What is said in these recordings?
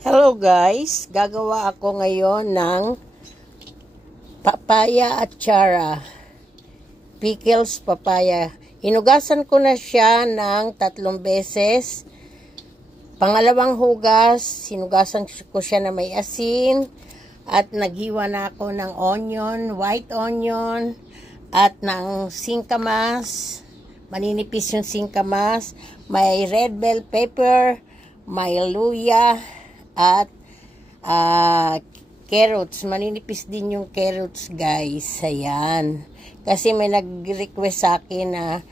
Hello guys, gagawa ako ngayon ng papaya atsara, pickles papaya. Hinugasan ko na siya ng 3 beses. Pangalawang hugas, hinugasan ko siya na may asin at naghiwa na ako ng onion, white onion at ng singkamas. Maninipis yung singkamas, may red bell pepper, may luya at carrots. Maninipis din yung carrots guys. Ayan. Kasi may nag-request sa akin na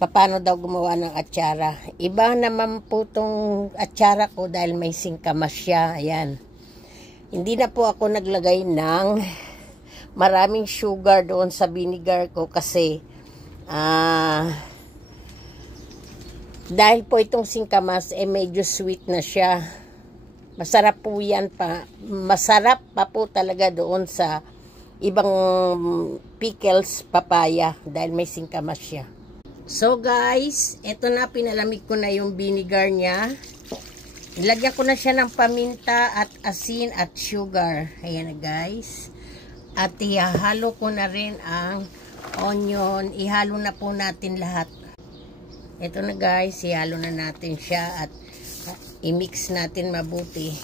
paano daw gumawa ng atsara. Iba naman po tong atsara ko dahil may singkamas siya. Ayan. Hindi na po ako naglagay ng maraming sugar doon sa vinegar ko kasi dahil po itong singkamas medyo sweet na siya. Masarap po yan pa. Masarap pa po talaga doon sa ibang pickles papaya dahil may singkamas siya. So guys, eto na, pinalamig ko na yung vinegar niya. Ilagyan ko na siya ng paminta at asin at sugar. Ayan na guys. At ihahalo ko na rin ang onion. Ihalo na po natin lahat. Ito na guys, ihalo na natin siya at i-mix natin mabuti.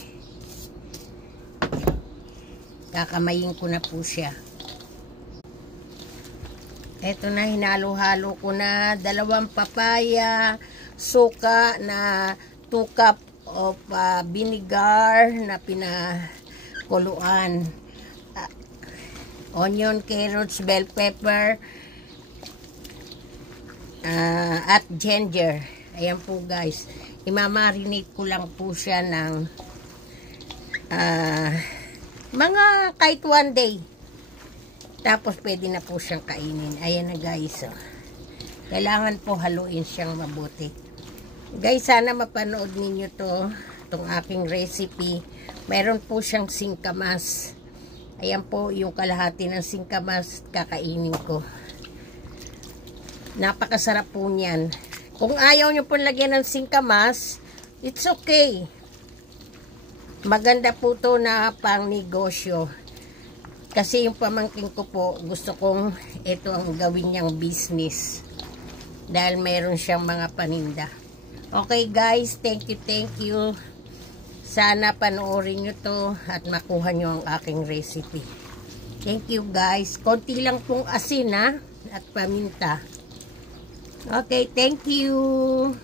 Kakamayin ko na po siya. Ito na, hinalo-halo ko na 2 papaya, suka na 2 cup of vinegar na pinakuluan, onion, carrots, bell pepper, at ginger. Ayan po guys. Imamarinate ko lang po siya ng mga kahit 1 day. Tapos pwede na po siyang kainin. Ayan na guys. Oh. Kailangan po haluin siyang mabuti. Guys, sana mapanood ninyo itong aking recipe. Meron po siyang singkamas. Ayan po yung kalahati ng singkamas kakainin ko. Napakasarap po niyan. Kung ayaw nyo po lagyan ng singkamas, it's okay. Maganda po to na pang negosyo. Kasi yung pamangkin ko po, gusto kong ito ang gawin niyang business. Dahil meron siyang mga paninda. Okay guys, thank you. Sana panoorin nyo to at makuha nyo ang aking recipe. Thank you guys. Konti lang pong asin at paminta. Okay, thank you.